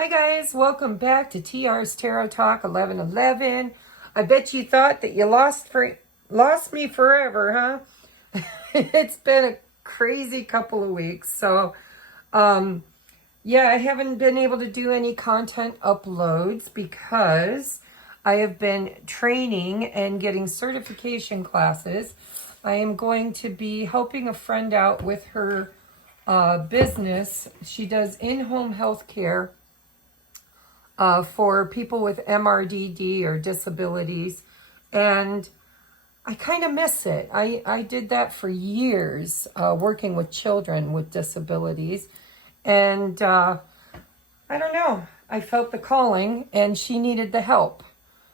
Hi guys, welcome back to TR's Tarot Talk 1111. I bet you thought that you lost me forever, huh? It's been a crazy couple of weeks. So, yeah, I haven't been able to do any content uploads because I have been training and getting certification classes. I am going to be helping a friend out with her business. She does in-home health care for people with MRDD or disabilities. And I kind of miss it. I did that for years, working with children with disabilities. And I don't know, I felt the calling and she needed the help.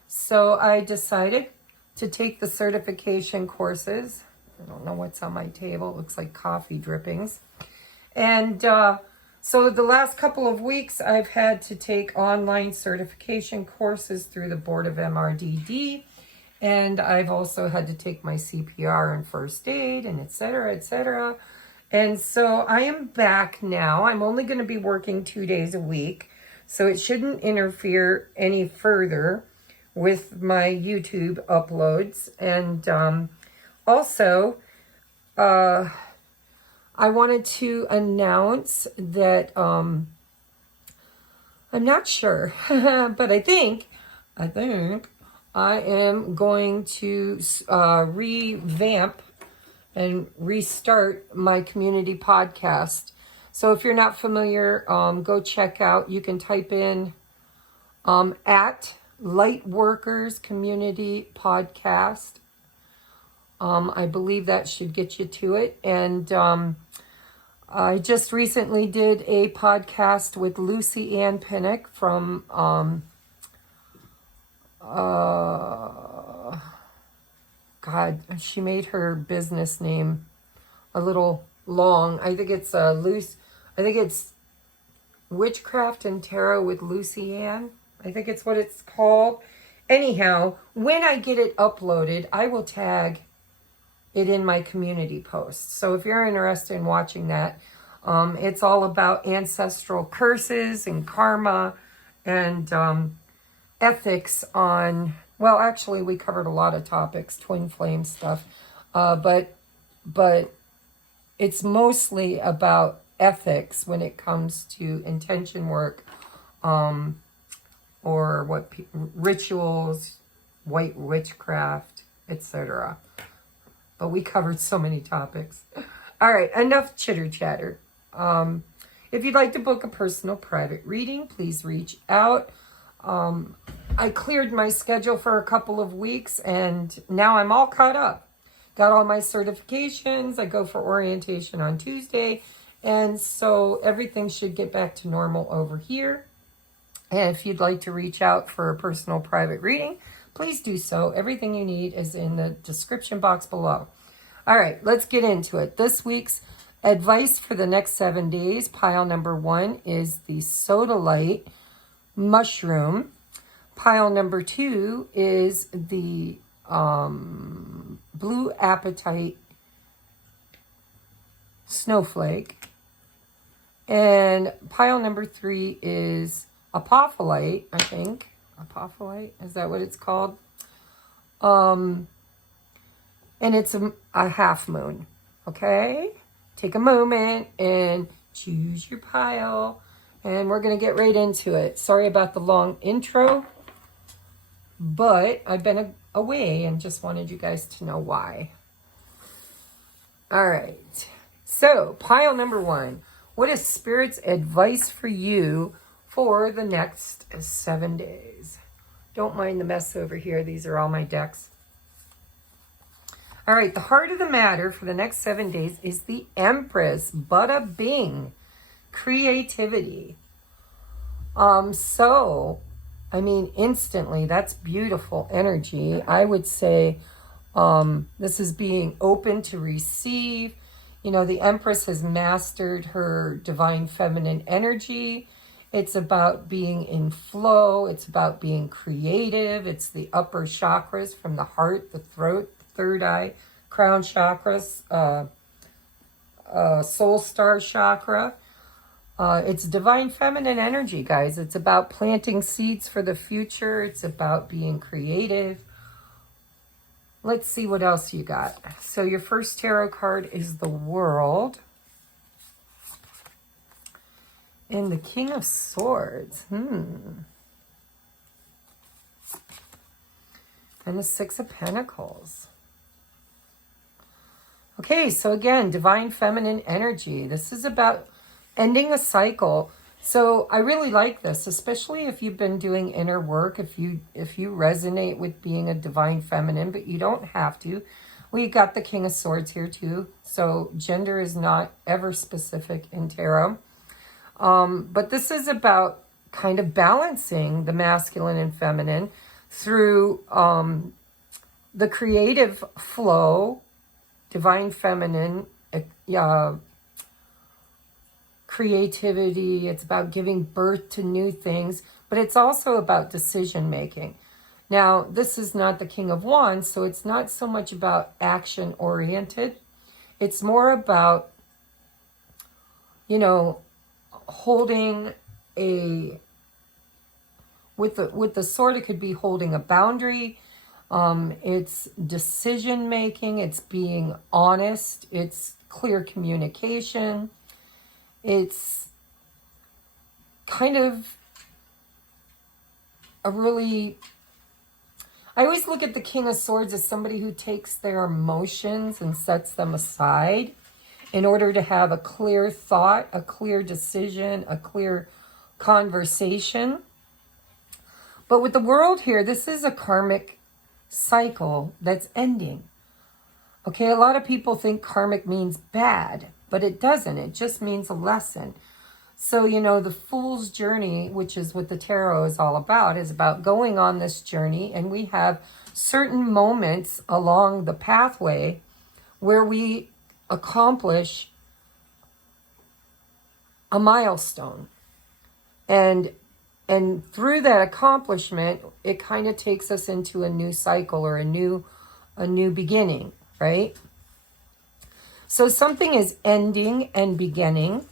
So I decided to take the certification courses. I don't know what's on my table. It looks like coffee drippings. And so the last couple of weeks, I've had to take online certification courses through the Board of MRDD. And I've also had to take my CPR and first aid and et cetera, et cetera. And so I am back now. I'm only going to be working 2 days a week. So it shouldn't interfere any further with my YouTube uploads. And also, I wanted to announce that I'm not sure, but I think I am going to revamp and restart my community podcast. So if you're not familiar, go check out. You can type in at Lightworkers Community Podcast. I believe that should get you to it. And I just recently did a podcast with Lucy Ann Pinnock from God, she made her business name a little long. I think it's Witchcraft and Tarot with Lucy Ann. I think it's what it's called. Anyhow, when I get it uploaded, I will tag it in my community posts. So if you're interested in watching that, it's all about ancestral curses and karma and ethics on, well, actually we covered a lot of topics, twin flame stuff, but it's mostly about ethics when it comes to intention work, or rituals, white witchcraft, etc. But we covered so many topics. All right, enough chitter chatter. If you'd like to book a personal private reading, please reach out. I cleared my schedule for a couple of weeks and now I'm all caught up. Got all my certifications. I go for orientation on Tuesday. And so everything should get back to normal over here. And if you'd like to reach out for a personal private reading, please do so. Everything you need is in the description box below. All right, let's get into it. This week's advice for the next 7 days, pile number 1 is the sodalite mushroom. Pile number 2 is the blue apatite snowflake. And pile number 3 is apophyllite, I think. Apophyllite, is that what it's called? And it's a half moon, okay? Take a moment and choose your pile. And we're going to get right into it. Sorry about the long intro, but I've been away and just wanted you guys to know why. All right. So, pile number 1. What is Spirit's advice for you for the next 7 days? Don't mind the mess over here. These are all my decks. All right. The heart of the matter for the next 7 days is the Empress. Bada bing. Creativity. So, I mean, instantly, that's beautiful energy. I would say this is being open to receive. You know, the Empress has mastered her divine feminine energy. It's about being in flow. It's about being creative. It's the upper chakras from the heart, the throat, the third eye, crown chakras, soul star chakra. It's divine feminine energy, guys. It's about planting seeds for the future. It's about being creative. Let's see what else you got. So your first tarot card is the World. And the King of Swords. And the Six of Pentacles. Okay, so again, divine feminine energy. This is about ending a cycle. So I really like this, especially if you've been doing inner work, if you resonate with being a divine feminine, but you don't have to. We got the King of Swords here too. So gender is not ever specific in tarot. But this is about kind of balancing the masculine and feminine through the creative flow, divine feminine, creativity. It's about giving birth to new things, but it's also about decision making. Now, this is not the King of Wands, so it's not so much about action oriented. It's more about, you know, holding a, with the sword, it could be holding a boundary. It's decision making. It's being honest. It's clear communication. It's kind of a really, I always look at the King of Swords as somebody who takes their emotions and sets them aside in order to have a clear thought, a clear decision, a clear conversation. But with the World here, this is a karmic cycle that's ending. Okay, a lot of people think karmic means bad, but it doesn't. It just means a lesson. So, you know, the Fool's Journey, which is what the tarot is all about, is about going on this journey. And we have certain moments along the pathway where we accomplish a milestone. And through that accomplishment, it kind of takes us into a new cycle or a new beginning, right? So something is ending and beginning,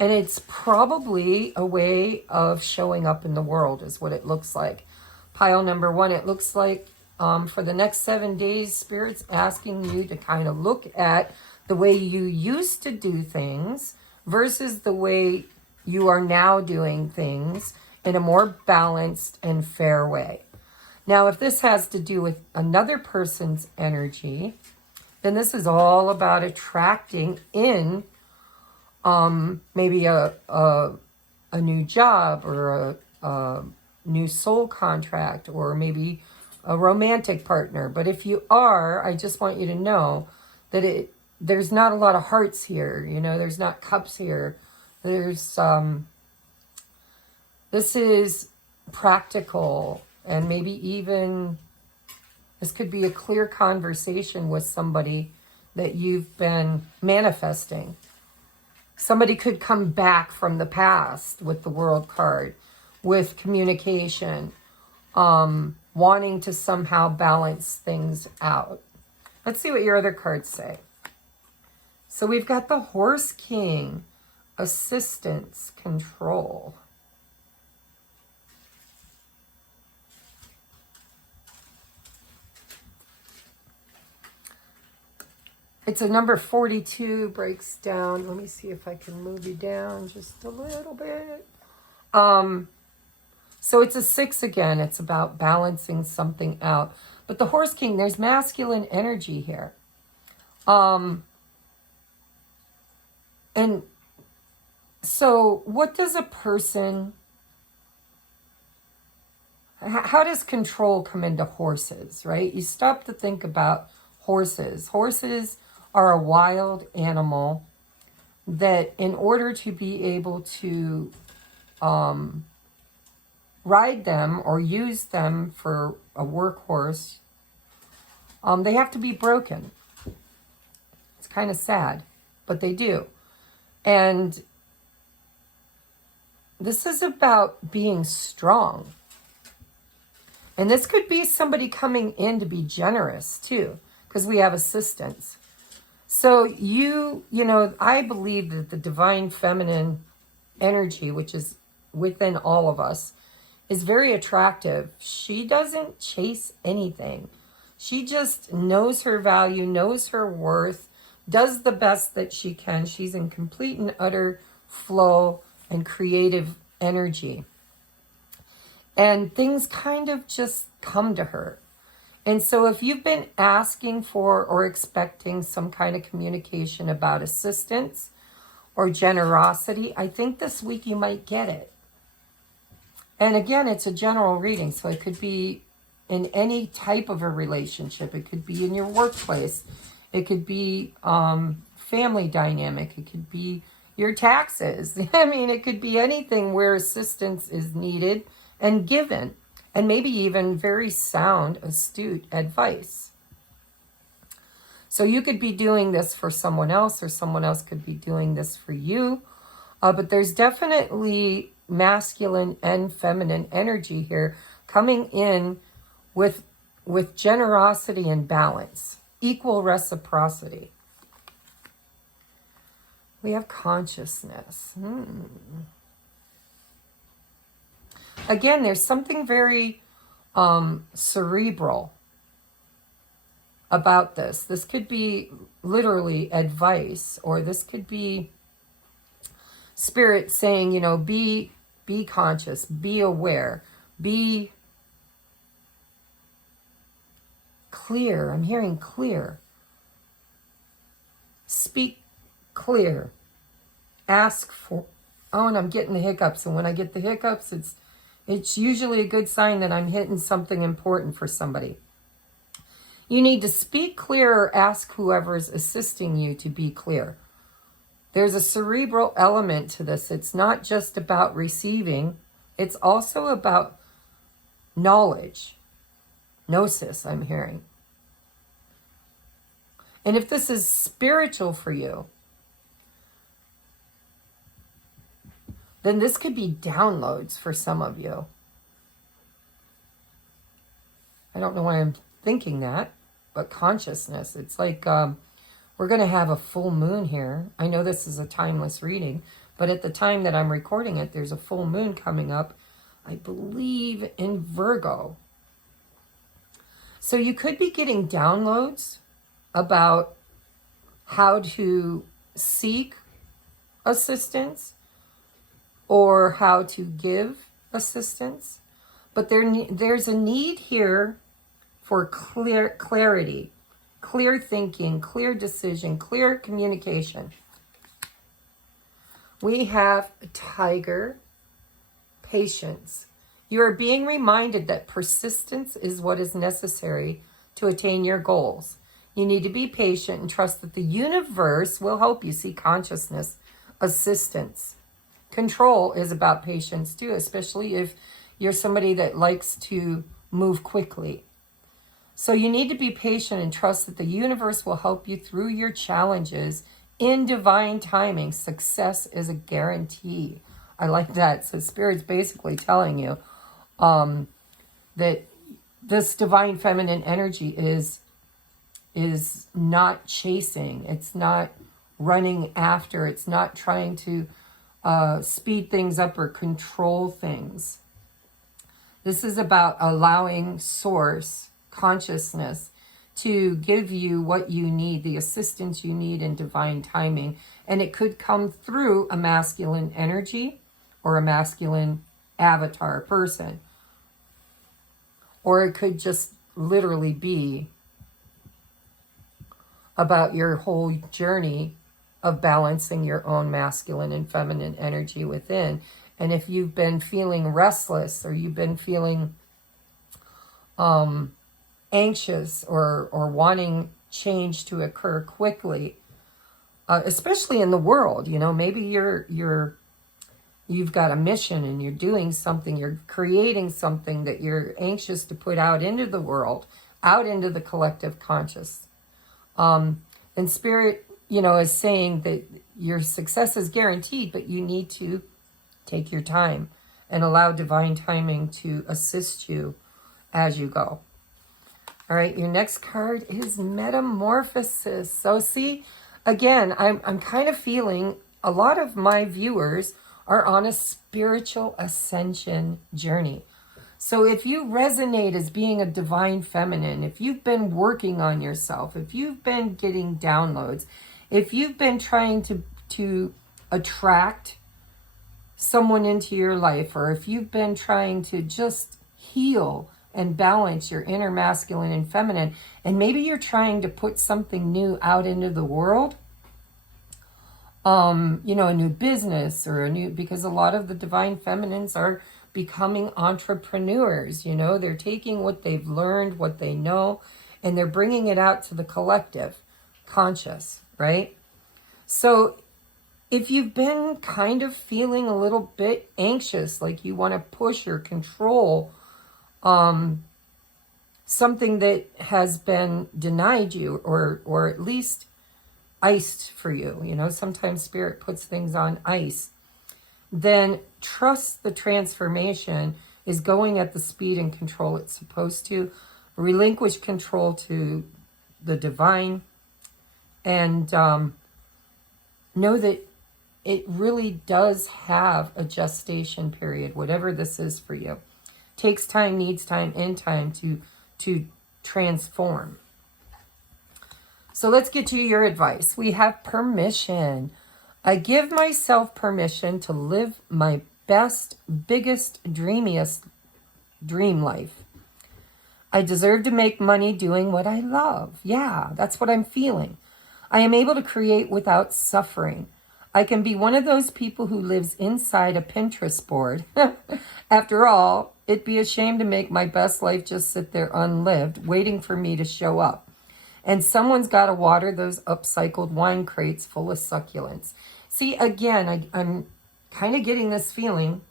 and it's probably a way of showing up in the world is what it looks like. Pile number 1, it looks like for the next 7 days, Spirit's asking you to kind of look at the way you used to do things versus the way you are now doing things in a more balanced and fair way. Now, if this has to do with another person's energy, then this is all about attracting in maybe a new job or a new soul contract or maybe a romantic partner. But if you are, I just want you to know that there's not a lot of hearts here. You know, there's not cups here. There's this is practical, and maybe even this could be a clear conversation with somebody that you've been manifesting. Somebody could come back from the past with the World card, with communication, wanting to somehow balance things out. Let's see what your other cards say. So we've got the Horse King, assistance, control. It's a number 42, breaks down. Let me see if I can move you down just a little bit. So it's a 6 again. It's about balancing something out. But the Horse King, there's masculine energy here. And so what does a person, how does control come into horses, right? You stop to think about horses. Horses are a wild animal that in order to be able to ride them or use them for a workhorse, they have to be broken. It's kind of sad, but they do. And this is about being strong. And this could be somebody coming in to be generous too, because we have assistance. So you know, I believe that the divine feminine energy, which is within all of us, is very attractive. She doesn't chase anything. She just knows her value, knows her worth, does the best that she can. She's in complete and utter flow and creative energy. And things kind of just come to her. And so if you've been asking for or expecting some kind of communication about assistance or generosity, I think this week you might get it. And again, it's a general reading, so it could be in any type of a relationship. It could be in your workplace. It could be family dynamic. It could be your taxes. I mean, it could be anything where assistance is needed and given, and maybe even very sound, astute advice. So you could be doing this for someone else, or someone else could be doing this for you. But there's definitely masculine and feminine energy here coming in with generosity and balance, equal reciprocity. We have consciousness. Again, there's something very cerebral about this. This could be literally advice, or this could be spirit saying, you know, be conscious, be aware, be clear. I'm hearing clear. Speak clear. Ask for, oh, and I'm getting the hiccups. And when I get the hiccups, it's usually a good sign that I'm hitting something important for somebody. You need to speak clear or ask whoever's assisting you to be clear. There's a cerebral element to this. It's not just about receiving. It's also about knowledge. Gnosis, I'm hearing. And if this is spiritual for you, then this could be downloads for some of you. I don't know why I'm thinking that, but consciousness. It's like we're going to have a full moon here. I know this is a timeless reading, but at the time that I'm recording it, there's a full moon coming up, I believe in Virgo. So you could be getting downloads about how to seek assistance or how to give assistance. But there's a need here for clarity, clear thinking, clear decision, clear communication. We have a tiger, patience. You are being reminded that persistence is what is necessary to attain your goals. You need to be patient and trust that the universe will help you see consciousness, assistance. Control is about patience too, especially if you're somebody that likes to move quickly. So you need to be patient and trust that the universe will help you through your challenges in divine timing. Success is a guarantee. I like that. So Spirit's basically telling you that this divine feminine energy is not chasing. It's not running after. It's not trying to speed things up or control things. This is about allowing source, consciousness, to give you what you need, the assistance you need in divine timing. And it could come through a masculine energy or a masculine avatar person. Or it could just literally be about your whole journey of balancing your own masculine and feminine energy within. And if you've been feeling restless, or you've been feeling anxious or wanting change to occur quickly, especially in the world, you know, maybe you've got a mission and you're doing something, you're creating something that you're anxious to put out into the world, out into the collective conscious. And Spirit, you know, is saying that your success is guaranteed, but you need to take your time and allow divine timing to assist you as you go. All right, your next card is Metamorphosis. So see, again, I'm kind of feeling a lot of my viewers are on a spiritual ascension journey. So if you resonate as being a divine feminine, if you've been working on yourself, if you've been getting downloads, if you've been trying to attract someone into your life, or if you've been trying to just heal and balance your inner masculine and feminine, and maybe you're trying to put something new out into the world, a new business or because a lot of the divine feminines are becoming entrepreneurs, they're taking what they've learned, what they know, and they're bringing it out to the collective conscious, right? So if you've been kind of feeling a little bit anxious, like you want to push or control something that has been denied you, or at least iced for you, sometimes spirit puts things on ice, then trust the transformation is going at the speed and control it's supposed to. Relinquish control to the divine, and know that it really does have a gestation period, whatever this is for you. Takes time, needs time, and time to transform. So let's get to your advice. We have permission. I give myself permission to live my best, biggest, dreamiest dream life. I deserve to make money doing what I love. Yeah, that's what I'm feeling. I am able to create without suffering. I can be one of those people who lives inside a Pinterest board. After all, it'd be a shame to make my best life just sit there unlived, waiting for me to show up. And someone's got to water those upcycled wine crates full of succulents. See, again, I'm kind of getting this feeling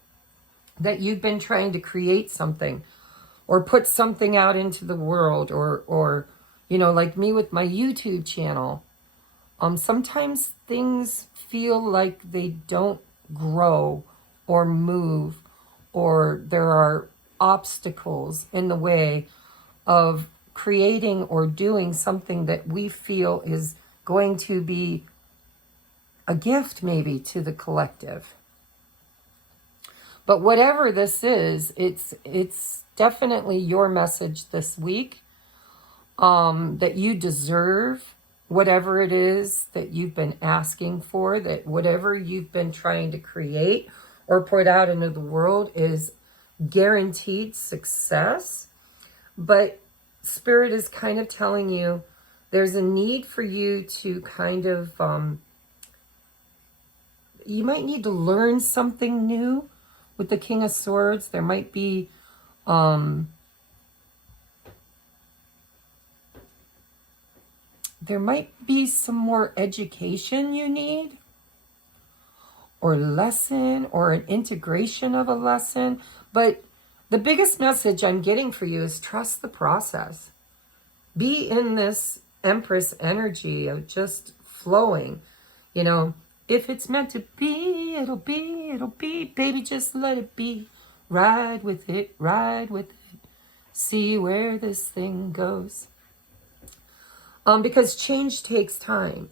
that you've been trying to create something or put something out into the world, or like me with my YouTube channel. Sometimes things feel like they don't grow or move, or there are obstacles in the way of creating or doing something that we feel is going to be a gift maybe to the collective. But whatever this is, it's definitely your message this week, that you deserve whatever it is that you've been asking for, that whatever you've been trying to create or put out into the world is guaranteed success. But Spirit is kind of telling you there's a need for you to kind of, you might need to learn something new with the King of Swords. There might be, some more education you need, or lesson, or an integration of a lesson. But the biggest message I'm getting for you is trust the process. Be in this Empress energy of just flowing. If it's meant to be, it'll be, it'll be. Baby, just let it be. Ride with it, ride with it. See where this thing goes. Because change takes time.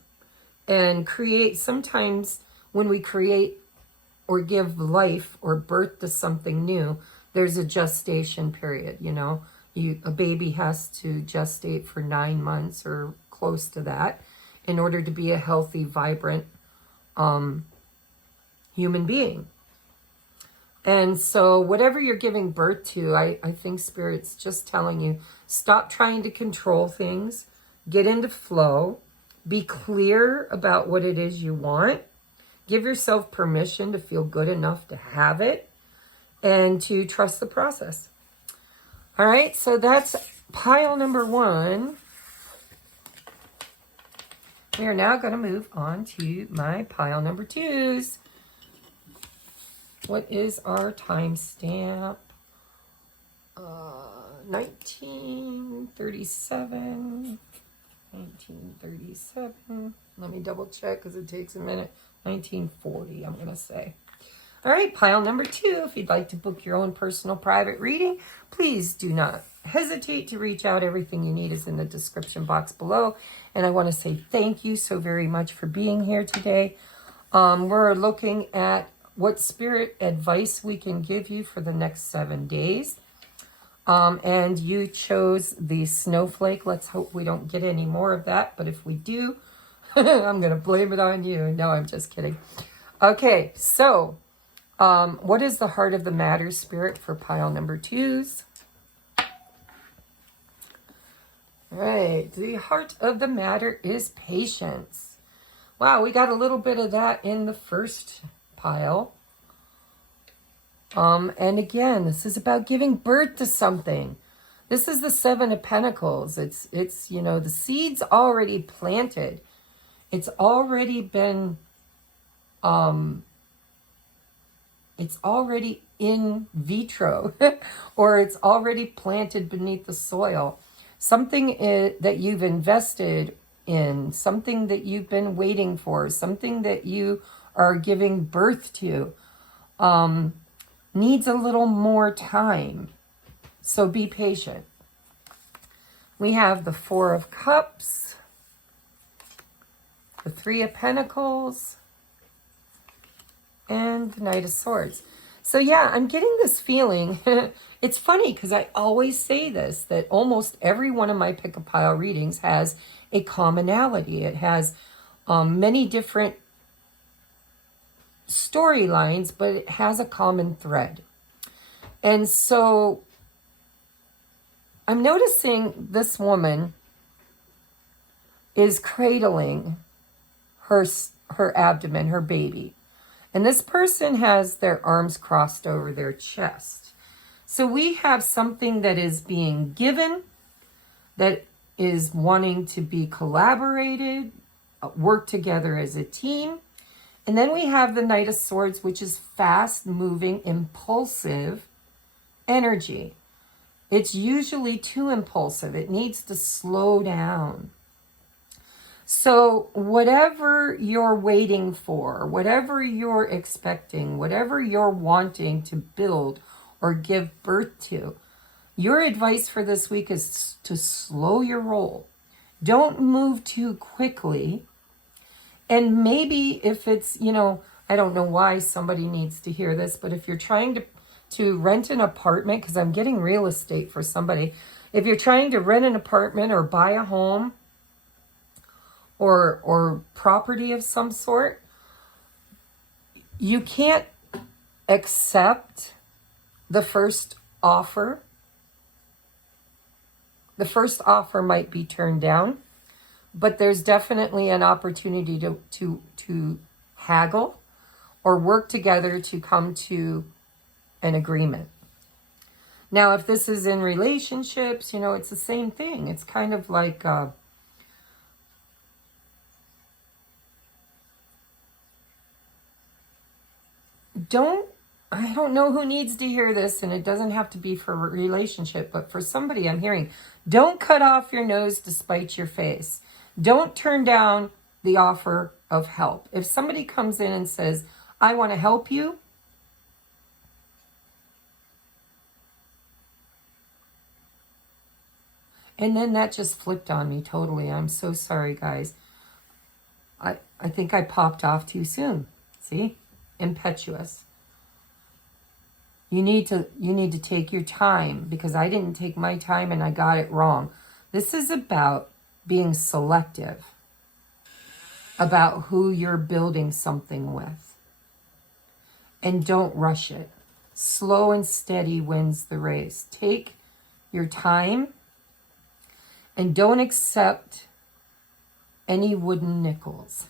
And sometimes when we create or give life or birth to something new, there's a gestation period, a baby has to gestate for 9 months or close to that in order to be a healthy, vibrant human being. And so whatever you're giving birth to, I think Spirit's just telling you, stop trying to control things, get into flow, be clear about what it is you want, give yourself permission to feel good enough to have it, and to trust the process. All right, so that's pile number 1. We are now going to move on to my pile number 2s. What is our timestamp? 1937. 1937. Let me double check because it takes a minute. 1940, I'm going to say. All right, pile number 2. If you'd like to book your own personal private reading, please do not hesitate to reach out. Everything you need is in the description box below. And I want to say thank you so very much for being here today. We're looking at what spirit advice we can give you for the next 7 days. And you chose the snowflake. Let's hope we don't get any more of that. But if we do, I'm going to blame it on you. No, I'm just kidding. Okay, so what is the heart of the matter spirit for pile number 2s? All right, the heart of the matter is patience. Wow, we got a little bit of that in the first pile. And again, this is about giving birth to something. This is the 7 of Pentacles. It's you know, the seed's already planted. It's already been, it's already in vitro, or it's already planted beneath the soil. Something that you've invested in, something that you've been waiting for, something that you are giving birth to, needs a little more time. So be patient. We have the 4 of Cups, the 3 of Pentacles, and the Knight of Swords. So yeah, I'm getting this feeling. It's funny because I always say this, that almost every one of my pick-a-pile readings has a commonality. It has many different storylines, but it has a common thread. And so I'm noticing this woman is cradling her abdomen, her baby. And this person has their arms crossed over their chest. So we have something that is being given, that is wanting to be collaborated, work together as a team. And then we have the Knight of Swords, which is fast-moving, impulsive energy. It's usually too impulsive. It needs to slow down. So whatever you're waiting for, whatever you're expecting, whatever you're wanting to build or give birth to, your advice for this week is to slow your roll. Don't move too quickly. And maybe if it's, you know, I don't know why somebody needs to hear this, but if you're trying to rent an apartment, because I'm getting real estate for somebody, if you're trying to rent an apartment or buy a home or property of some sort, you can't accept the first offer. The first offer might be turned down, but there's definitely an opportunity to haggle or work together to come to an agreement. Now, if this is in relationships, you know, it's the same thing. It's kind of like I don't know who needs to hear this, and it doesn't have to be for a relationship, but for somebody I'm hearing, don't cut off your nose to spite your face. Don't turn down the offer of help. If somebody comes in and says, I want to help you, and then that just flipped on me totally. I'm so sorry, guys. I think I popped off too soon. See? Impetuous. You need to take your time, because I didn't take my time and I got it wrong. This is about being selective about who you're building something with. And don't rush it. Slow and steady wins the race. Take your time and don't accept any wooden nickels.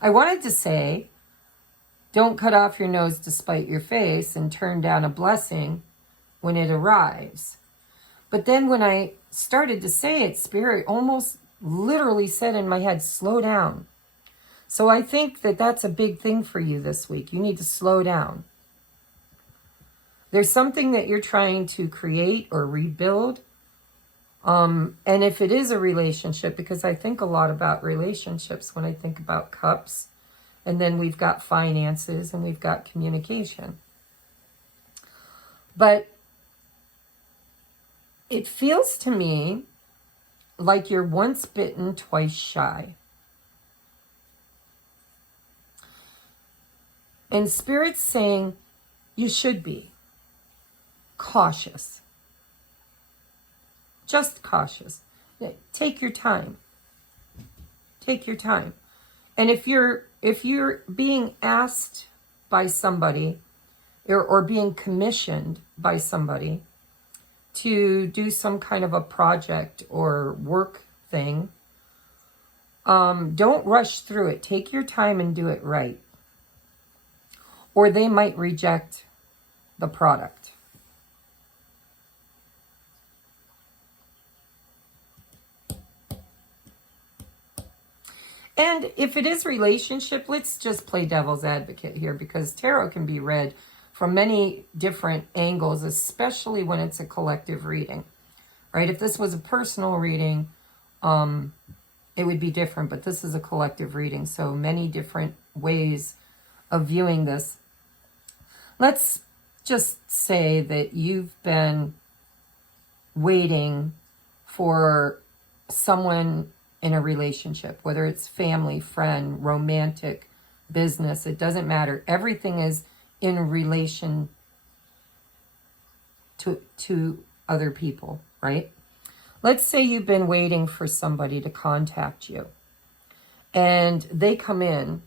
I wanted to say, don't cut off your nose to spite your face and turn down a blessing when it arrives. But then when I started to say it, Spirit almost literally said in my head, slow down. So I think that that's a big thing for you this week. You need to slow down. There's something that you're trying to create or rebuild. And if it is a relationship, because I think a lot about relationships when I think about cups, and then we've got finances and we've got communication. But it feels to me like you're once bitten, twice shy. And Spirit's saying you should be cautious. Just cautious. Take your time. Take your time. And if you're being asked by somebody or being commissioned by somebody to do some kind of a project or work thing, don't rush through it. Take your time and do it right. Or they might reject the product. And if it is relationship, let's just play devil's advocate here, because tarot can be read from many different angles, especially when it's a collective reading, right? If this was a personal reading, it would be different, but this is a collective reading, so many different ways of viewing this. Let's just say that you've been waiting for someone in a relationship, whether it's family, friend, romantic, business, it doesn't matter. Everything is in relation to other people, right? Let's say you've been waiting for somebody to contact you and they come in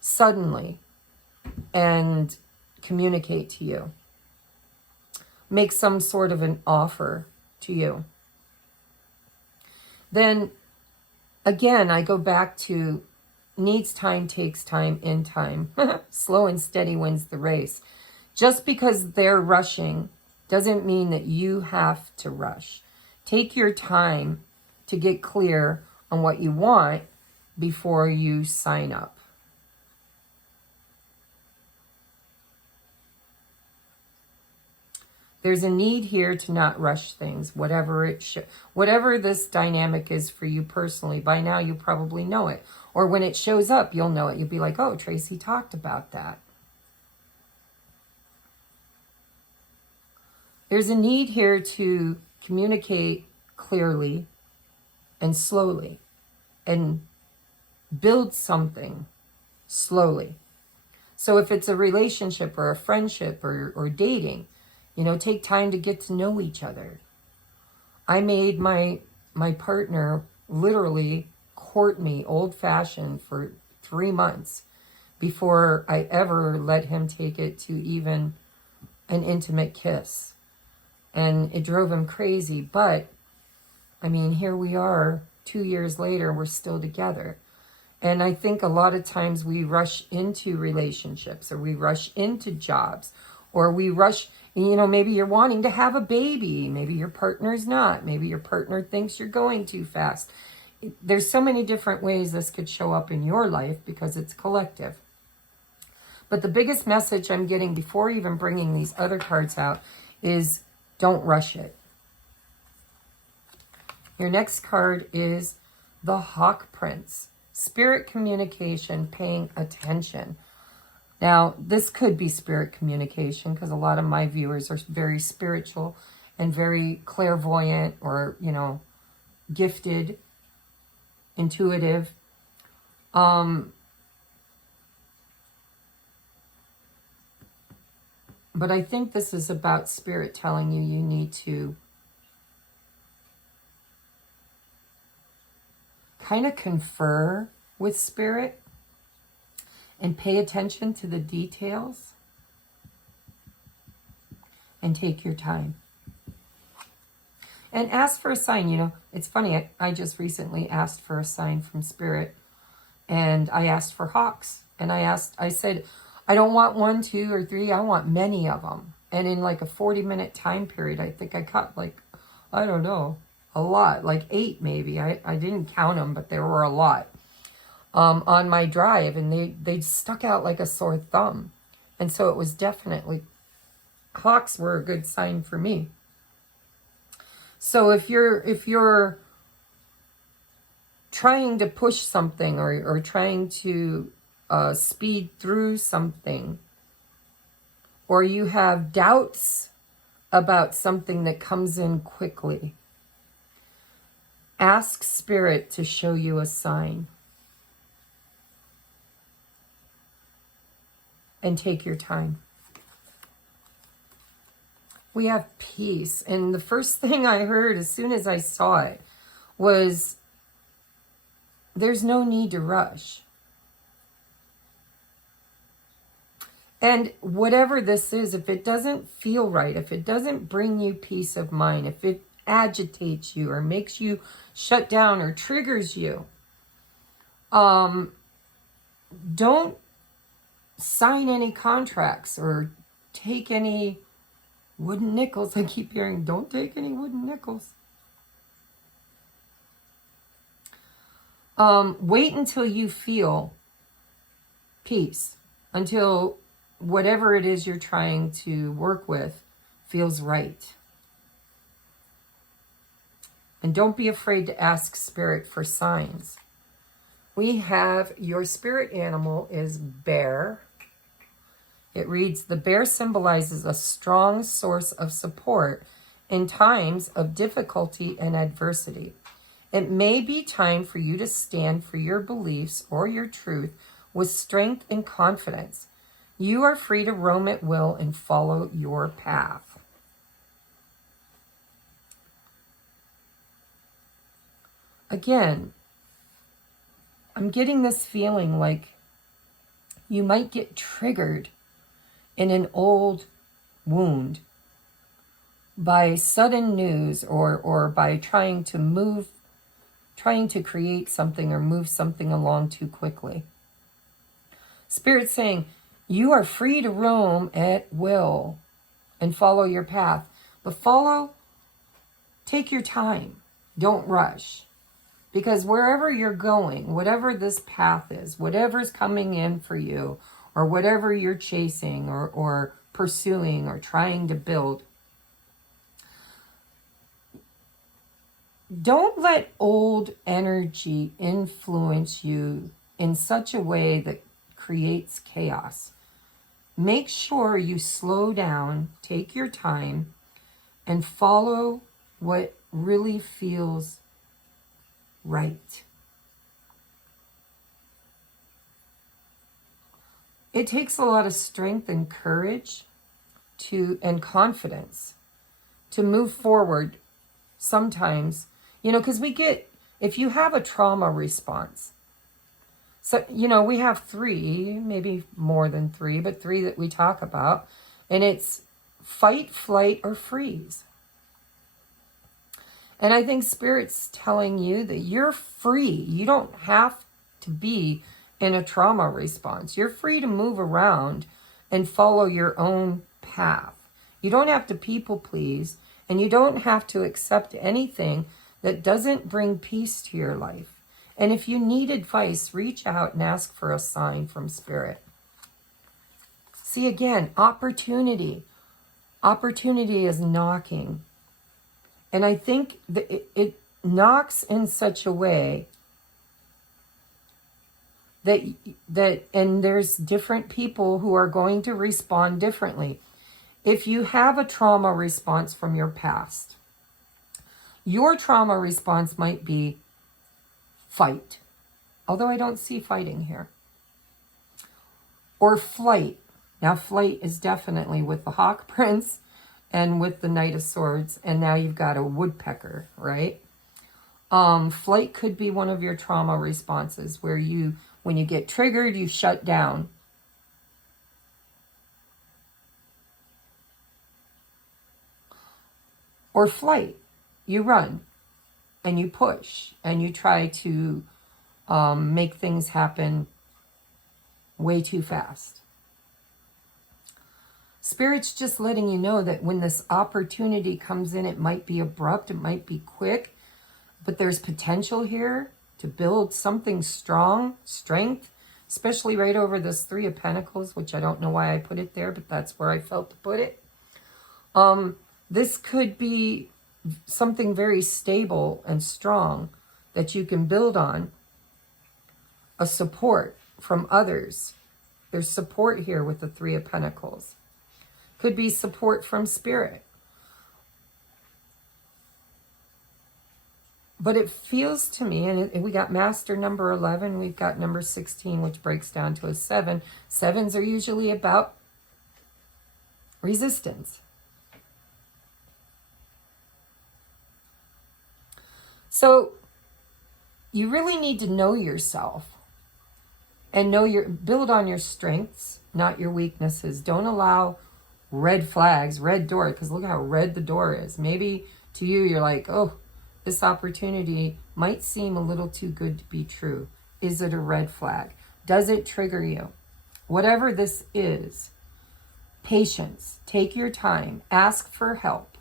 suddenly and communicate to you, make some sort of an offer to you. Then again, I go back to needs time, takes time, in time. Slow and steady wins the race. Just because they're rushing doesn't mean that you have to rush. Take your time to get clear on what you want before you sign up. There's a need here to not rush things, whatever this dynamic is for you personally. By now, you probably know it. Or when it shows up, you'll know it. You'll be like, oh, Tracy talked about that. There's a need here to communicate clearly and slowly and build something slowly. So if it's a relationship or a friendship or dating, take time to get to know each other. I made my partner literally court me old-fashioned for 3 months before I ever let him take it to even an intimate kiss. And it drove him crazy. But, here we are 2 years later, we're still together. And I think a lot of times we rush into relationships or we rush into jobs or we rush, maybe you're wanting to have a baby. Maybe your partner's not. Maybe your partner thinks you're going too fast. There's so many different ways this could show up in your life because it's collective. But the biggest message I'm getting before even bringing these other cards out is don't rush it. Your next card is the Hawk Prince. Spirit communication, paying attention. Now, this could be spirit communication because a lot of my viewers are very spiritual and very clairvoyant or, gifted, intuitive. But I think this is about spirit telling you need to kind of confer with spirit and pay attention to the details and take your time. And ask for a sign. It's funny, I just recently asked for a sign from spirit, and I asked for hawks. And I said, I don't want 1, 2, or 3, I want many of them. And in like a 40-minute time period, I think I caught a lot, like 8 maybe. I didn't count them, but there were a lot on my drive, and they stuck out like a sore thumb. And so it was definitely, hawks were a good sign for me. So if you're trying to push something or trying to speed through something, or you have doubts about something that comes in quickly, ask spirit to show you a sign. and take your time. We have peace. And the first thing I heard as soon as I saw it was, there's no need to rush. And whatever this is, if it doesn't feel right, if it doesn't bring you peace of mind, if it agitates you or makes you shut down or triggers you, don't sign any contracts or take any wooden nickels. I keep hearing, don't take any wooden nickels. Wait until you feel peace, until whatever it is you're trying to work with feels right. And don't be afraid to ask Spirit for signs. We have your spirit animal is bear. It reads, the bear symbolizes a strong source of support in times of difficulty and adversity. It may be time for you to stand for your beliefs or your truth with strength and confidence. You are free to roam at will and follow your path. Again, I'm getting this feeling like you might get triggered in an old wound by sudden news or by trying to create something or move something along too quickly. Spirit's saying, you are free to roam at will and follow your path. But take your time. Don't rush. Because wherever you're going, whatever this path is, whatever's coming in for you, or whatever you're chasing or pursuing or trying to build, don't let old energy influence you in such a way that creates chaos. Make sure you slow down, take your time, and follow what really feels right. It takes a lot of strength and courage and confidence to move forward sometimes, because if you have a trauma response, so, we have 3, maybe more than 3, but 3 that we talk about, and it's fight, flight, or freeze. And I think Spirit's telling you that you're free. You don't have to be in a trauma response. You're free to move around and follow your own path. You don't have to people please, and you don't have to accept anything that doesn't bring peace to your life. And if you need advice, reach out and ask for a sign from Spirit. See, again, opportunity. Opportunity is knocking. And I think that it knocks in such a way that and there's different people who are going to respond differently. If you have a trauma response from your past, your trauma response might be fight, although I don't see fighting here. Or flight. Now flight is definitely with the Hawk Prince and with the Knight of Swords, and now you've got a woodpecker, right? Flight could be one of your trauma responses where when you get triggered, you shut down. Or flight, you run and you push and you try to make things happen way too fast. Spirit's just letting you know that when this opportunity comes in, it might be abrupt, it might be quick, but there's potential here to build something strong, strength, especially right over this 3 of Pentacles, which I don't know why I put it there, but that's where I felt to put it. This could be something very stable and strong that you can build on. A support from others. There's support here with the 3 of Pentacles. Could be support from Spirit. But it feels to me, and we got master number 11, we've got number 16, which breaks down to a 7. 7s are usually about resistance. So you really need to know yourself and build on your strengths, not your weaknesses. Don't allow red flags, red door, because look how red the door is. Maybe to you, you're like, oh, this opportunity might seem a little too good to be true. Is it a red flag? Does it trigger you? Whatever this is, patience, take your time, ask for help,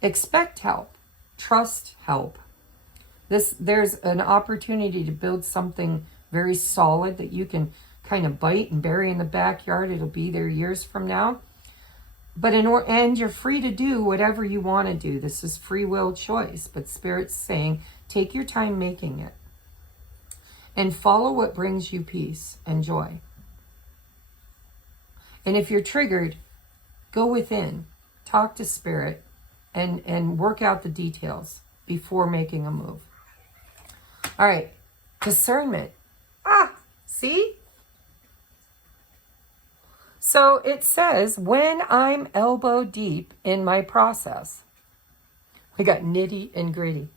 expect help, trust help. There's an opportunity to build something very solid that you can kind of bite and bury in the backyard. It'll be there years from now. But and you're free to do whatever you want to do. This is free will choice. But Spirit's saying, take your time making it. And follow what brings you peace and joy. And if you're triggered, go within. Talk to Spirit and work out the details before making a move. All right. Discernment. See? So it says, when I'm elbow deep in my process, we got nitty and gritty.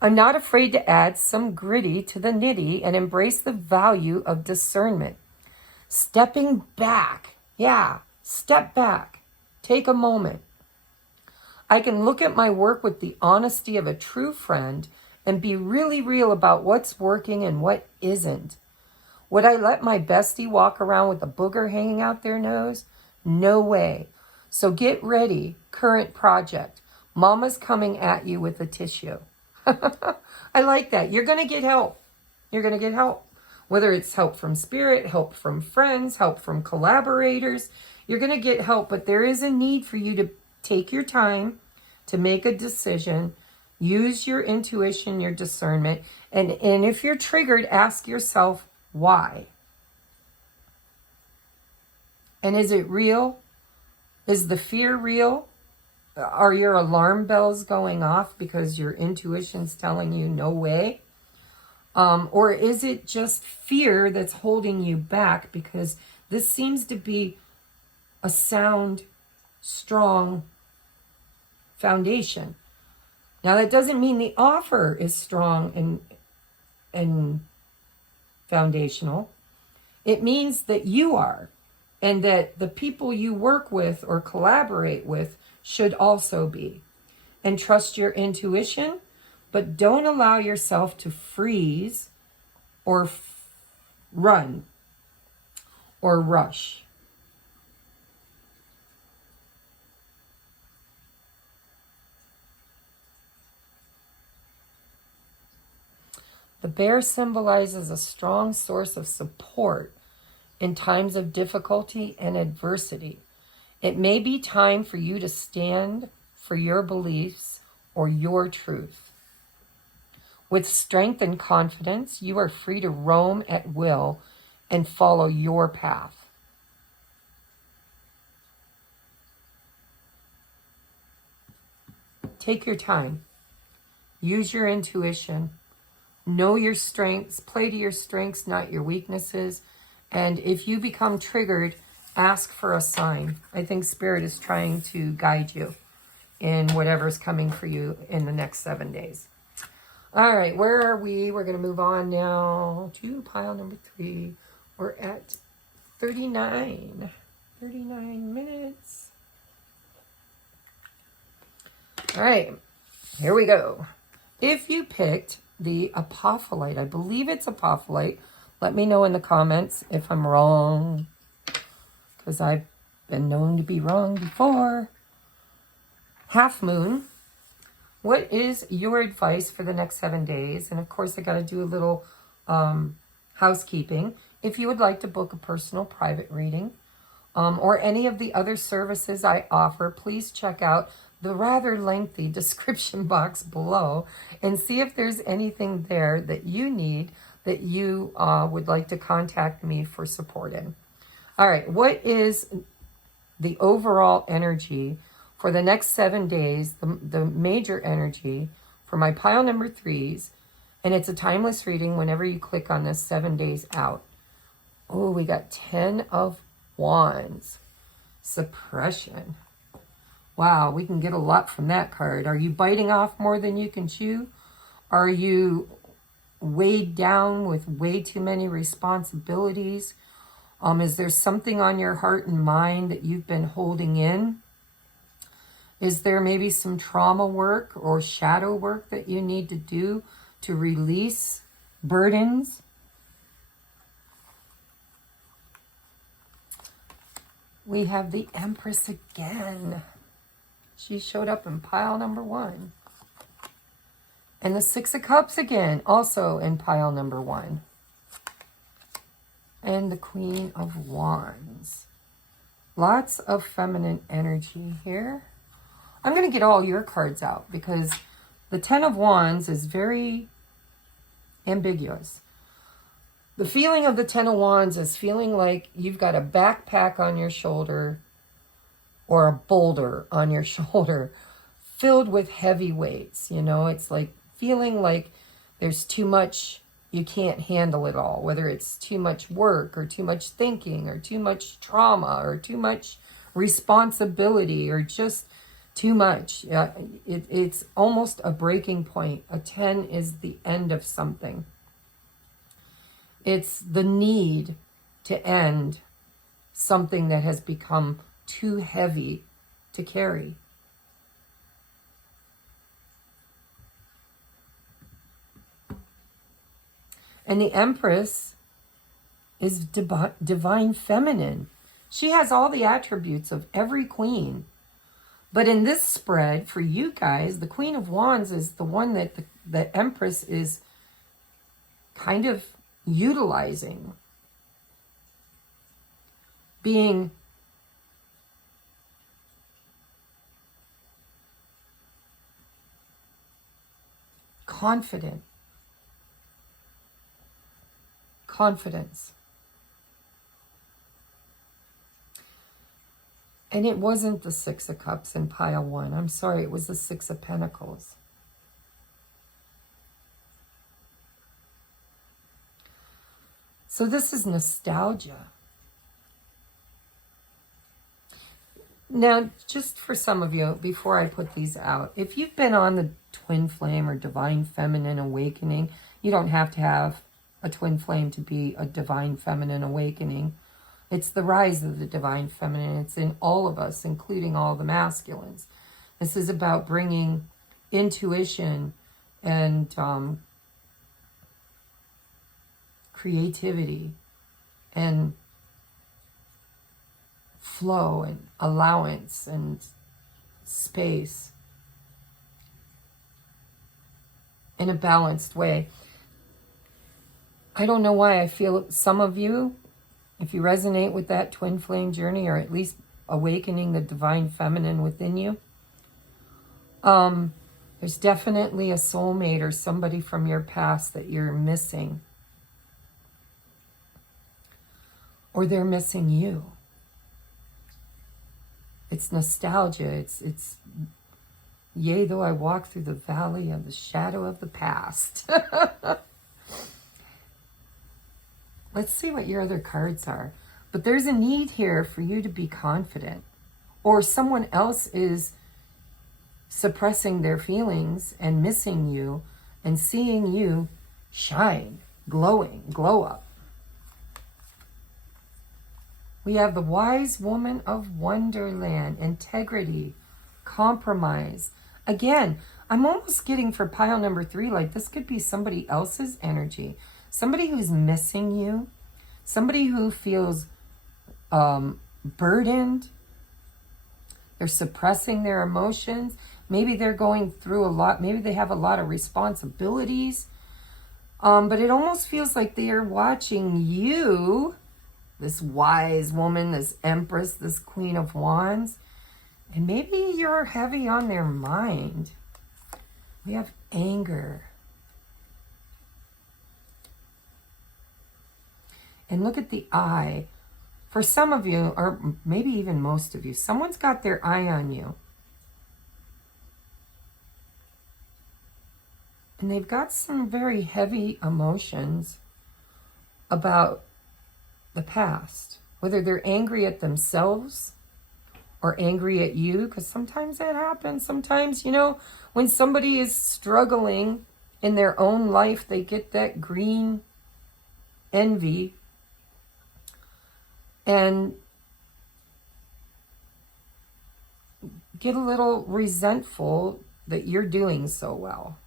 I'm not afraid to add some gritty to the nitty and embrace the value of discernment. Stepping back. Yeah, step back. Take a moment. I can look at my work with the honesty of a true friend and be really real about what's working and what isn't. Would I let my bestie walk around with a booger hanging out their nose? No way. So get ready, current project. Mama's coming at you with a tissue. I like that. You're going to get help. You're going to get help. Whether it's help from Spirit, help from friends, help from collaborators, you're going to get help. But there is a need for you to take your time to make a decision. Use your intuition, your discernment. And if you're triggered, ask yourself, why? And is it real? Is the fear real? Are your alarm bells going off because your intuition's telling you no way? Or is it just fear that's holding you back? Because this seems to be a sound, strong foundation. Now that doesn't mean the offer is strong and foundational. It means that you are, and that the people you work with or collaborate with should also be. And trust your intuition, but don't allow yourself to freeze or run or rush. The bear symbolizes a strong source of support in times of difficulty and adversity. It may be time for you to stand for your beliefs or your truth. With strength and confidence, you are free to roam at will and follow your path. Take your time. Use your intuition. Know your strengths, play to your strengths, not your weaknesses. And if you become triggered, ask for a sign. I think Spirit is trying to guide you in whatever's coming for you in the next 7 days. All right, where are we? We're going to move on now to pile number 3. We're at 39 minutes. All right, here we go. If you picked the apophyllite, I believe it's apophyllite. Let me know in the comments if I'm wrong, because I've been known to be wrong before. Half moon. What is your advice for the next 7 days? And of course, I got to do a little housekeeping. If you would like to book a personal private reading or any of the other services I offer, please check out the rather lengthy description box below and see if there's anything there that you need, that you would like to contact me for support in. All right, what is the overall energy for the next 7 days, the major energy for my pile number 3s. And it's a timeless reading whenever you click on this 7 days out. Oh, we got 10 of Wands. Suppression. Wow, we can get a lot from that card. Are you biting off more than you can chew? Are you weighed down with way too many responsibilities? Is there something on your heart and mind that you've been holding in? Is there maybe some trauma work or shadow work that you need to do to release burdens? We have the Empress again. She showed up in pile number 1. And the Six of Cups again, also in pile number 1. And the Queen of Wands. Lots of feminine energy here. I'm going to get all your cards out because the 10 of Wands is very ambiguous. The feeling of the 10 of Wands is feeling like you've got a backpack on your shoulder or a boulder on your shoulder filled with heavy weights. You know, it's like feeling like there's too much, you can't handle it all, whether it's too much work or too much thinking or too much trauma or too much responsibility or just too much. It's almost a breaking point. A 10 is the end of something. It's the need to end something that has become too heavy to carry. And the Empress is divine feminine. She has all the attributes of every queen. But in this spread, for you guys, the Queen of Wands is the one that the Empress is kind of utilizing. Being confident. Confidence. And it wasn't the Six of Cups in pile 1. I'm sorry, it was the Six of Pentacles. So this is nostalgia. Now, just for some of you, before I put these out, if you've been on the twin flame or divine feminine awakening, you don't have to have a twin flame to be a divine feminine awakening. It's the rise of the divine feminine. It's in all of us, including all the masculines. This is about bringing intuition and creativity and flow and allowance and space in a balanced way. I don't know why I feel some of you, if you resonate with that twin flame journey, or at least awakening the divine feminine within you, there's definitely a soulmate or somebody from your past that you're missing. Or they're missing you. It's nostalgia. It's yea, though I walk through the valley of the shadow of the past. Let's see what your other cards are. But there's a need here for you to be confident. Or someone else is suppressing their feelings and missing you and seeing you shine, glowing, glow up. We have the wise woman of Wonderland, integrity, compromise. Again, I'm almost getting for pile number 3, like this could be somebody else's energy. Somebody who's missing you. Somebody who feels burdened. They're suppressing their emotions. Maybe they're going through a lot. Maybe they have a lot of responsibilities. But it almost feels like they are watching you, this wise woman, this Empress, this Queen of Wands. And maybe you're heavy on their mind. We have anger. And look at the eye. For some of you, or maybe even most of you, someone's got their eye on you. And they've got some very heavy emotions about the past, whether they're angry at themselves or angry at you, because sometimes that happens. Sometimes, when somebody is struggling in their own life, they get that green envy and get a little resentful that you're doing so well.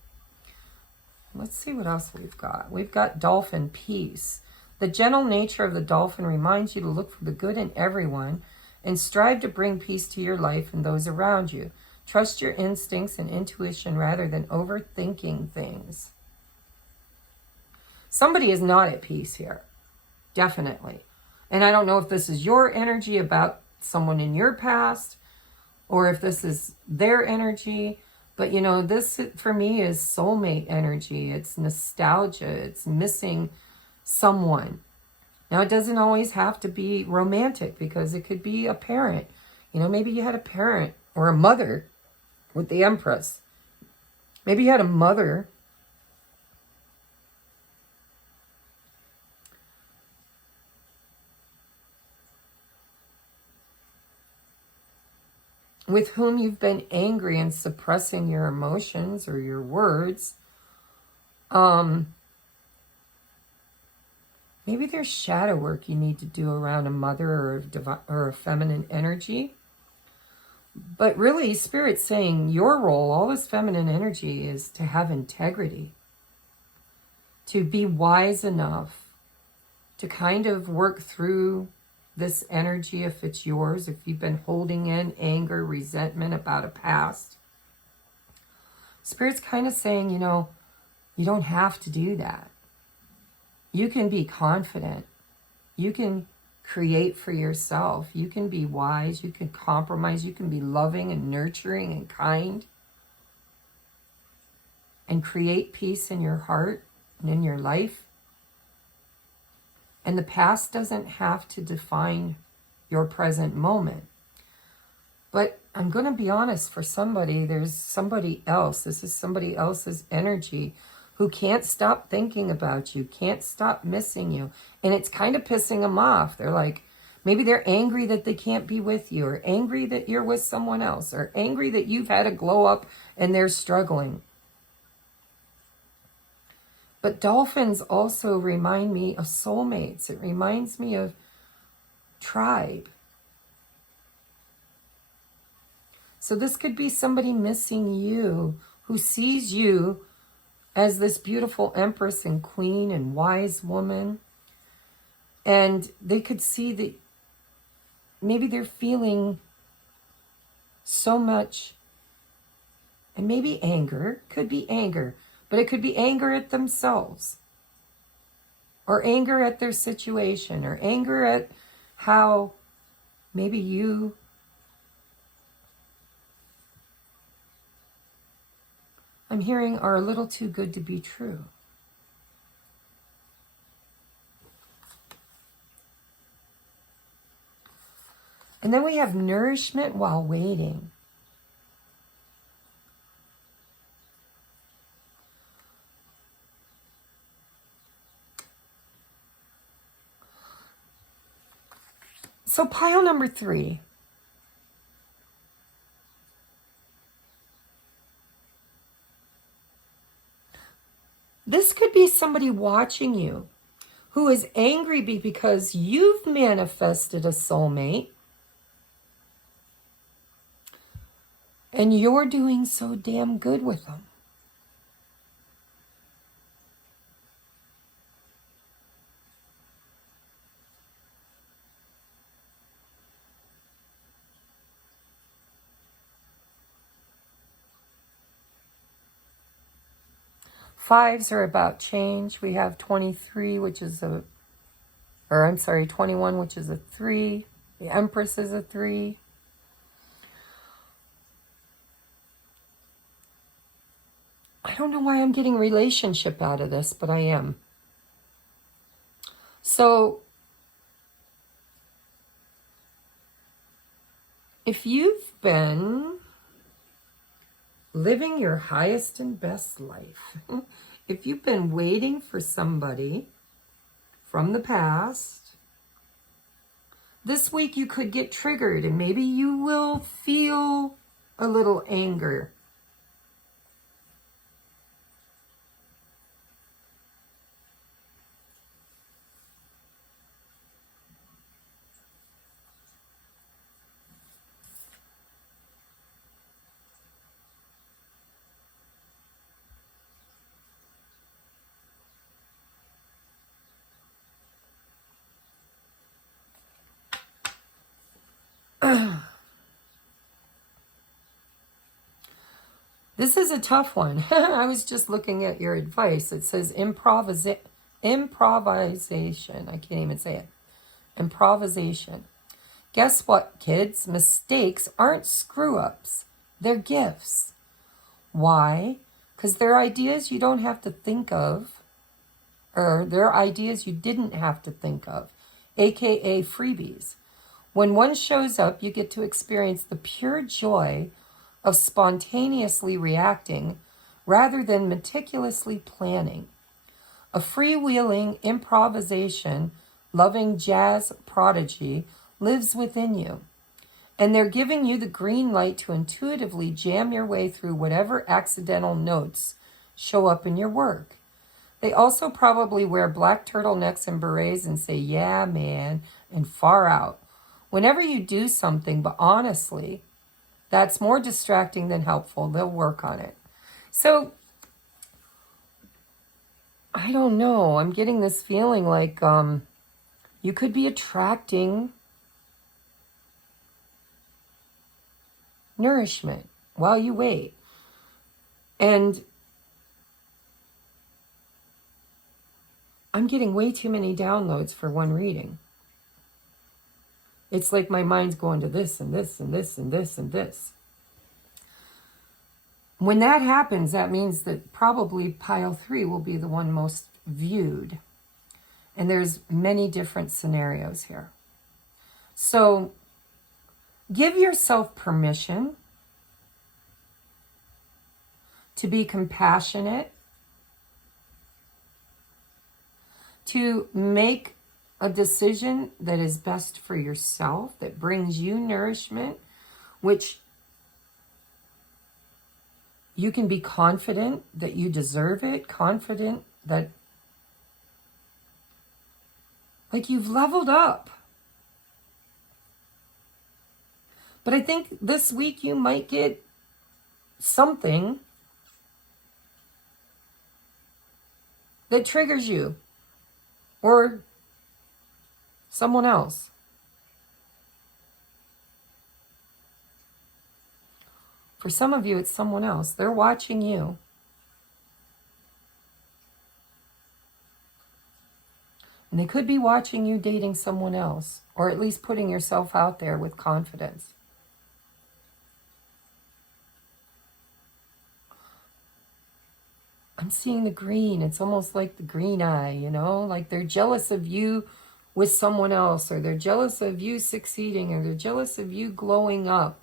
Let's see what else we've got. We've got dolphin peace. The gentle nature of the dolphin reminds you to look for the good in everyone and strive to bring peace to your life and those around you. Trust your instincts and intuition rather than overthinking things. Somebody is not at peace here, definitely. And I don't know if this is your energy about someone in your past or if this is their energy. But, this for me is soulmate energy. It's nostalgia. It's missing someone. Now, it doesn't always have to be romantic because it could be a parent. Maybe you had a parent or a mother with the Empress. Maybe you had a mother with whom you've been angry and suppressing your emotions or your words. Maybe there's shadow work you need to do around a mother or a feminine energy. But really, Spirit's saying your role, all this feminine energy, is to have integrity, to be wise enough to kind of work through this energy if it's yours, if you've been holding in anger, resentment about a past. Spirit's kind of saying, you don't have to do that. You can be confident. You can create for yourself. You can be wise. You can compromise. You can be loving and nurturing and kind and create peace in your heart and in your life. And the past doesn't have to define your present moment. But I'm going to be honest, for somebody, there's somebody else. This is somebody else's energy who can't stop thinking about you, can't stop missing you. And it's kind of pissing them off. They're like, maybe they're angry that they can't be with you, or angry that you're with someone else, or angry that you've had a glow up and they're struggling. But dolphins also remind me of soulmates. It reminds me of tribe. So this could be somebody missing you who sees you as this beautiful empress and queen and wise woman. And they could see that maybe they're feeling so much, and maybe anger, could be anger, but it could be anger at themselves, or anger at their situation, or anger at how maybe you I'm hearing are a little too good to be true. And then we have nourishment while waiting. So pile number 3. This could be somebody watching you who is angry because you've manifested a soulmate and you're doing so damn good with them. Fives are about change. We have 23, which is 21, which is a 3. The Empress is a 3. I don't know why I'm getting relationship out of this, but I am. So if you've been living your highest and best life. If you've been waiting for somebody from the past, this week you could get triggered and maybe you will feel a little anger. This is a tough one. I was just looking at your advice. It says improvisation. I can't even say it. Improvisation. Guess what, kids? Mistakes aren't screw-ups. They're gifts. Why? Because they're ideas you don't have to think of, or they're ideas you didn't have to think of, aka freebies. When one shows up, you get to experience the pure joy of spontaneously reacting rather than meticulously planning. A freewheeling, improvisation, loving jazz prodigy lives within you, and they're giving you the green light to intuitively jam your way through whatever accidental notes show up in your work. They also probably wear black turtlenecks and berets and say, yeah, man, and far out. Whenever you do something, but honestly, that's more distracting than helpful. They'll work on it. So, I don't know. I'm getting this feeling like you could be attracting nourishment while you wait. And I'm getting way too many downloads for one reading. It's like my mind's going to this and this and this and this and this. When that happens, that means that probably pile 3 will be the one most viewed. And there's many different scenarios here. So give yourself permission to be compassionate, to make a decision that is best for yourself, that brings you nourishment, which you can be confident that you deserve it, confident that like you've leveled up. But I think this week you might get something that triggers you or someone else. For some of you, it's someone else. They're watching you. And they could be watching you dating someone else, or at least putting yourself out there with confidence. I'm seeing the green. It's almost like the green eye, you know, like they're jealous of you with someone else, or they're jealous of you succeeding, or they're jealous of you glowing up,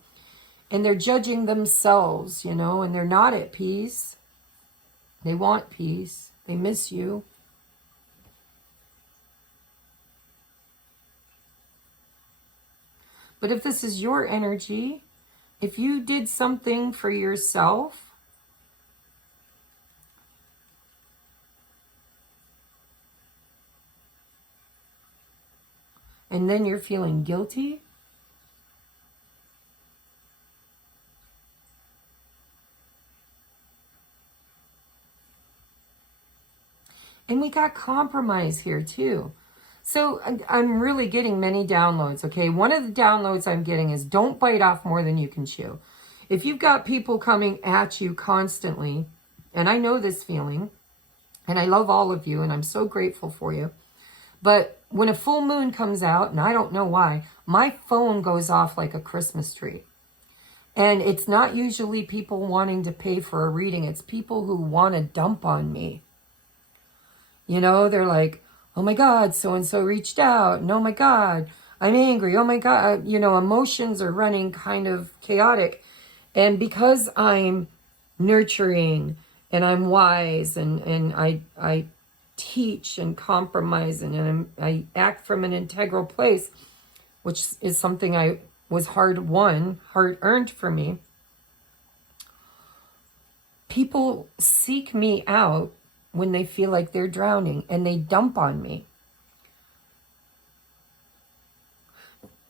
and they're judging themselves, you know, and they're not at peace. They want peace. They miss you. But if this is your energy, if you did something for yourself, and then you're feeling guilty, and we got compromise here too. So I'm really getting many downloads, okay? One of the downloads I'm getting is don't bite off more than you can chew. If you've got people coming at you constantly, and I know this feeling, and I love all of you, and I'm so grateful for you, but when a full moon comes out, and I don't know why, my phone goes off like a Christmas tree. And it's not usually people wanting to pay for a reading. It's people who want to dump on me. You know, they're like, oh my God, so-and-so reached out. And oh my God, I'm angry. Oh my God, you know, emotions are running kind of chaotic. And because I'm nurturing, and I'm wise, and I teach and compromise, and I act from an integral place, which is something I was hard earned for me. People seek me out when they feel like they're drowning, and they dump on me.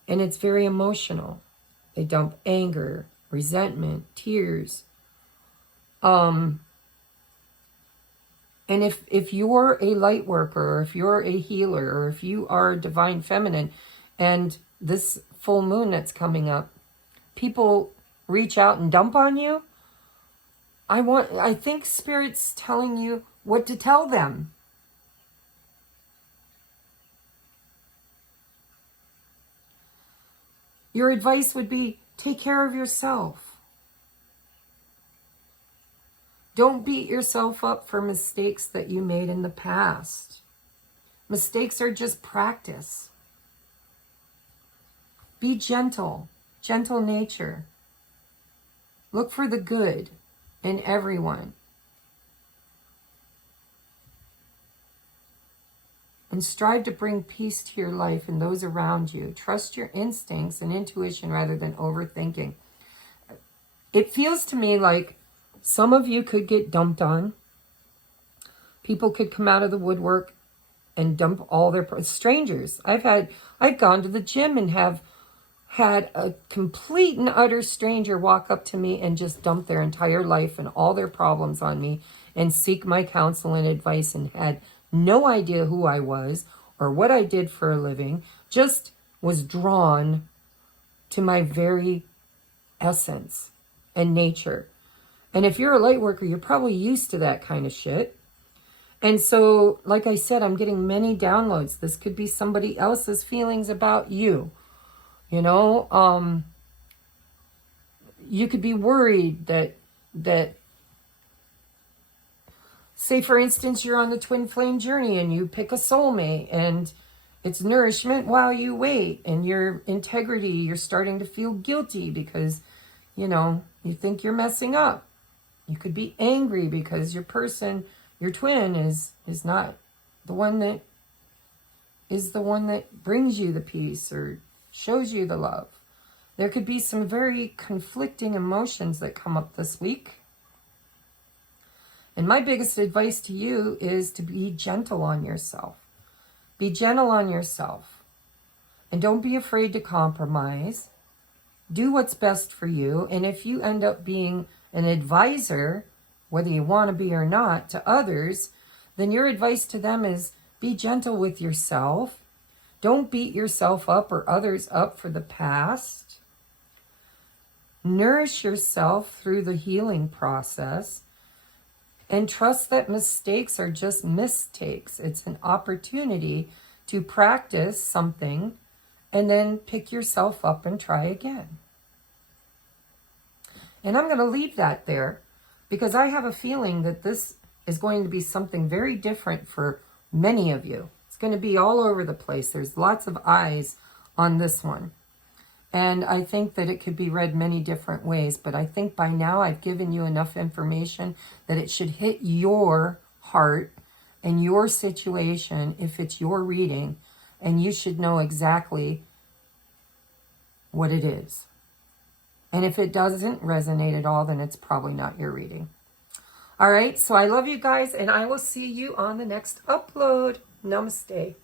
And it's very emotional. They dump anger, resentment, tears. And if you're a light worker, or if you're a healer, or if you are divine feminine, and this full moon that's coming up, people reach out and dump on you, I think Spirit's telling you what to tell them. Your advice would be, take care of yourself. Don't beat yourself up for mistakes that you made in the past. Mistakes are just practice. Be gentle, gentle nature. Look for the good in everyone. And strive to bring peace to your life and those around you. Trust your instincts and intuition rather than overthinking. It feels to me like some of you could get dumped on. People could come out of the woodwork and dump all their strangers. I've gone to the gym and have had a complete and utter stranger walk up to me and just dump their entire life and all their problems on me and seek my counsel and advice, and had no idea who I was or what I did for a living, just was drawn to my very essence and nature. And if you're a light worker, you're probably used to that kind of shit. And so, like I said, I'm getting many downloads. This could be somebody else's feelings about you. You know, you could be worried that, say for instance, you're on the twin flame journey and you pick a soulmate and it's nourishment while you wait, and your integrity, you're starting to feel guilty because, you know, you think you're messing up. You could be angry because your person, your twin is not the one that brings you the peace or shows you the love. There could be some very conflicting emotions that come up this week. And my biggest advice to you is to be gentle on yourself. Be gentle on yourself. And don't be afraid to compromise. Do what's best for you. And if you end up being an advisor, whether you want to be or not, to others, then your advice to them is be gentle with yourself. Don't beat yourself up or others up for the past. Nourish yourself through the healing process, and trust that mistakes are just mistakes. It's an opportunity to practice something and then pick yourself up and try again. And I'm going to leave that there because I have a feeling that this is going to be something very different for many of you. It's going to be all over the place. There's lots of eyes on this one. And I think that it could be read many different ways, but I think by now I've given you enough information that it should hit your heart and your situation if it's your reading, and you should know exactly what it is. And if it doesn't resonate at all, then it's probably not your reading. All right, so I love you guys, and I will see you on the next upload. Namaste.